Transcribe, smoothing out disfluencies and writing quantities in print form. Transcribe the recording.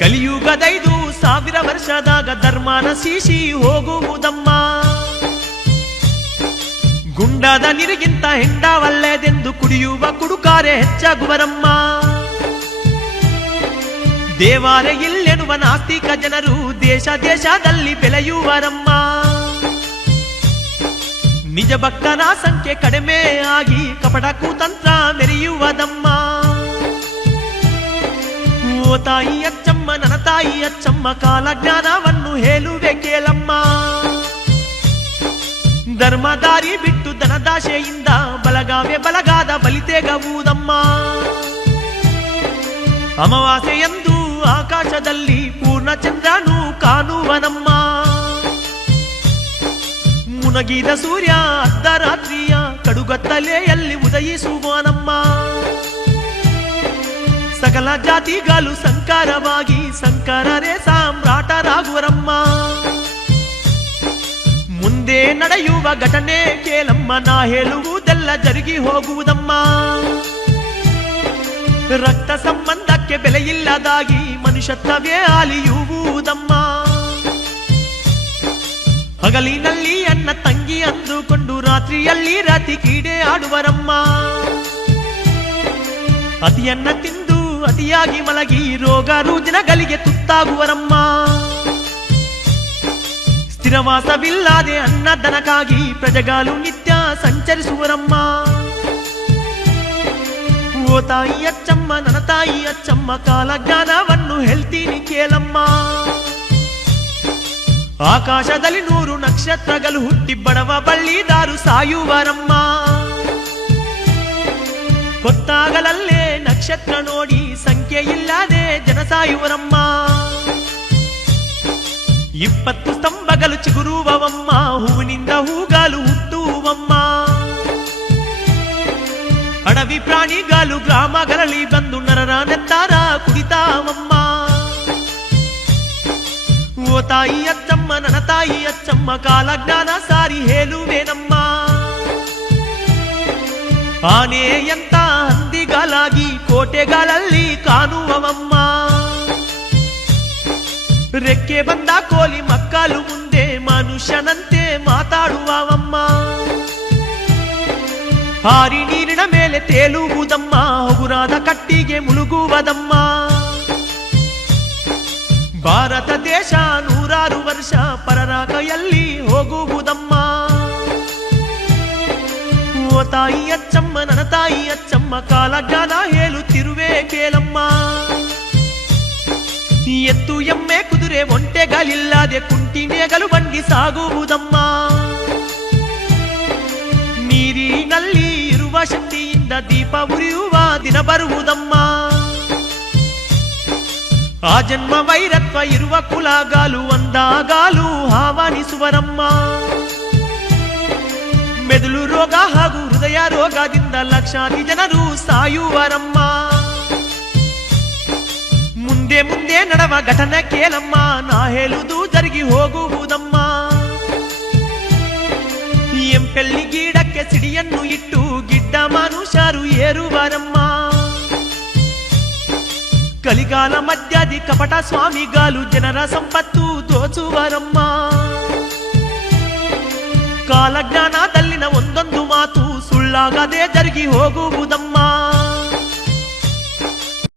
ಕಲಿಯುಗದೈದು ಸಾವಿರ ವರ್ಷದಾಗ ಧರ್ಮ ನಶಿಸಿ ಹೋಗುವುದಮ್ಮ. ಗುಂಡದ ನೀರಿಗಿಂತ ಹೆಂಡ ಒಳ್ಳೆದೆಂದು ಕುಡಿಯುವ ಕುಡುಕಾರೆ ಹೆಚ್ಚಾಗುವರಮ್ಮ. ದೇವಾಲಯ ಇಲ್ಲೆನ್ನುವ ನಾಸ್ತಿಕ ಜನರು ದೇಶ ದೇಶದಲ್ಲಿ ಬೆಳೆಯುವರಮ್ಮ. ನಿಜ ಭಕ್ತನ ಸಂಖ್ಯೆ ಕಡಿಮೆ ಆಗಿ ಕಪಟ ಕುತಂತ್ರ ಮೆರೆಯುವುದಮ್ಮ. ಓ ತಾಯಿ ಅಚ್ಚಮ್ಮ ನನ್ನ ತಾಯಿ ಅಚ್ಚಮ್ಮ ಕಾಲಜ್ಞಾನವನ್ನು ಹೇಳುವೆ ಕೇಳಮ್ಮ. ಧರ್ಮದಾರಿ ಬಿಟ್ಟು ಧನದಾಶೆಯಿಂದ ಬಲಗಾವೆ ಬಲಗಾದ ಬಲಿತೆಗವುದಮ್ಮ. ಅಮಾವಾಸ್ಯೆಯಂದು ಆಕಾಶದಲ್ಲಿ ಪೂರ್ಣ ಚಂದ್ರನು ಕಾಣುವನಮ್ಮ. ಮುನಗಿದ ಸೂರ್ಯ ಅರ್ಧರಾತ್ರಿಯ ಕಡುಗತ್ತಲೆಯಲ್ಲಿ ಉದಯಿಸುವನಮ್ಮ. ಸಕಲ ಜಾತಿಗಳು ಸಂಕಾರವಾಗಿ ಸಂಕರರೇ ಸಾಮ್ರಾಟರಾಗುವರಮ್ಮ. ಮುಂದೆ ನಡೆಯುವ ಘಟನೆ ಕೇಳಮ್ಮ, ನಾ ಹೇಳುವುದೆಲ್ಲ ಜರುಗಿ ಹೋಗುವುದಮ್ಮ. ರಕ್ತ ಸಂಬಂಧಕ್ಕೆ ಬೆಲೆಯಿಲ್ಲದಾಗಿ ಮನುಷ್ಯತ್ವವೇ ಅಲಿಯುವುದಮ್ಮ. ಹಗಲಿನಲ್ಲಿ ಅನ್ನ ತಂಗಿ ಅಂದುಕೊಂಡು ರಾತ್ರಿಯಲ್ಲಿ ರಾತಿ ಕ್ರೀಡೆ ಆಡುವರಮ್ಮ. ಅತಿಯನ್ನ ತಿಂದು ಅತಿಯಾಗಿ ಮಲಗಿ ರೋಗ ರುಜಿನಗಳಿಗೆ ತುತ್ತಾಗುವರಮ್ಮ. ಸ್ಥಿರವಾಸವಿಲ್ಲದೆ ಅನ್ನದನಕ್ಕಾಗಿ ಪ್ರಜೆಗಳು ನಿತ್ಯ ಸಂಚರಿಸುವರಮ್ಮ. ಓ ತಾಯಿ ಅಚ್ಚಮ್ಮ ನನ್ನ ತಾಯಿ ಅಚ್ಚಮ್ಮ ಕಾಲಜ್ಞಾನವನ್ನು ಹೇಳ್ತೀನಿ ಕೇಳಮ್ಮ. ಆಕಾಶದಲ್ಲಿ 100 ನಕ್ಷತ್ರಗಳು ಹುಟ್ಟಿ ಬಡವ ಬಳ್ಳಿದಾರು ಸಾಯುವರಮ್ಮ. ಹೊತ್ತಾಗಲಲ್ಲೇ ನಕ್ಷತ್ರ ನೋಡಿ ಸಂಖ್ಯೆ ಇಲ್ಲದೆ ಜನ ಸಾಯುವರಮ್ಮ. 20 ಸ್ತಂಭಗಳು ಚಿಗುರುವವಮ್ಮ, ಹೂವಿನಿಂದ ಹೂಗಾಲು ಹುಟ್ಟುವಮ್ಮ. ಅಡವಿ ಪ್ರಾಣಿಗಳು ಗ್ರಾಮಗಳಲ್ಲಿ ಬಂದು ನರರ ನೆತ್ತಾರ ಕುಡಿತಾವಮ್ಮ. ಓ ತಾಯಿ ಅಚ್ಚಮ್ಮ ನನ್ನ ತಾಯಿ ಅಚ್ಚಮ್ಮ ಕಾಲಜ್ಞಾನ ಸಾರಿ ಹೇಳುವೇನಮ್ಮ. ಆನೆಯಂತ ಹಂದಿಗಾಲಾಗಿ ಕೋಟೆಗಳಲ್ಲಿ ಕಾಣುವವಮ್ಮ. ರೆಕ್ಕೆ ಬಂದ ಕೋಲಿ ಮಕ್ಕಳು ಮುಂದೆ ಮನುಷ್ಯನಂತೆ ಮಾತಾಡುವವಮ್ಮ. ಹಾರಿ ನೀರಿನ ಮೇಲೆ ತೇಲುವುದಮ್ಮ, ಹಗುರಾದ ಕಟ್ಟಿಗೆ ಮುಳುಗುವುದಮ್ಮ. ಭಾರತ ದೇಶ 100 ವರ್ಷ ಪರರ ಕೈಯಲ್ಲಿ ಹೋಗುವುದಮ್ಮ. ಓ ತಾಯಿ ಅಚ್ಚಮ್ಮ ನನ್ನ ತಾಯಿ ಅಚ್ಚಮ್ಮ ಕಾಲಜ್ಞಾನ ಹೇಳುತ್ತಿರುವೆ ಕೇಳಮ್ಮ. ಎತ್ತು ಎಮ್ಮೆ ಕುದುರೆ ಒಂಟೆಗಳಿಲ್ಲದೆ ಕುಂಟಿನೆಗಳು ಬಂಡಿ ಸಾಗುವುದಮ್ಮ. ನೀರಿನಲ್ಲಿ ಇರುವ ಶಕ್ತಿಯಿಂದ ದೀಪ ಉರಿಯುವ ದಿನ ಬರುವುದಮ್ಮ. ಆ ಜನ್ಮ ವೈರತ್ವ ಇರುವ ಕುಲಗಾಲು ಒಂದಾಗಾಲು ಆಹ್ವಾನಿಸುವರಮ್ಮ. ಮೆದುಳು ರೋಗ ಹಾಗೂ ಹೃದಯ ರೋಗದಿಂದ ಲಕ್ಷಾಂತರ ಜನರು ಸಾಯುವರಮ್ಮ. ಮುಂದೆ ಮುಂದೆ ನಡೆವ ಘಟನೆ ಕೇಳಮ್ಮ, ನಾ ಹೇಳುವುದು ಜರುಗಿ ಹೋಗುವುದಮ್ಮ. ಎಂಪೆಲ್ಲಿ ಗಿಡಕ್ಕೆ ಸಿಡಿಯನ್ನು ಇಟ್ಟು ಗಿಡ್ಡ ಮನುಷ್ಯರು ಏರುವರಮ್ಮ. ಕಲಿಗಾಲ ಮಧ್ಯಾದಿ ಕಪಟ ಸ್ವಾಮಿಗಾಲು ಜನರ ಸಂಪತ್ತು ದೋಚುವರಮ್ಮ. ಕಾಲಜ್ಞಾನದಲ್ಲಿನ ಒಂದೊಂದು ಮಾತು ಸುಳ್ಳಾಗದೆ ಜರುಗಿ ಹೋಗುವುದಮ್ಮ.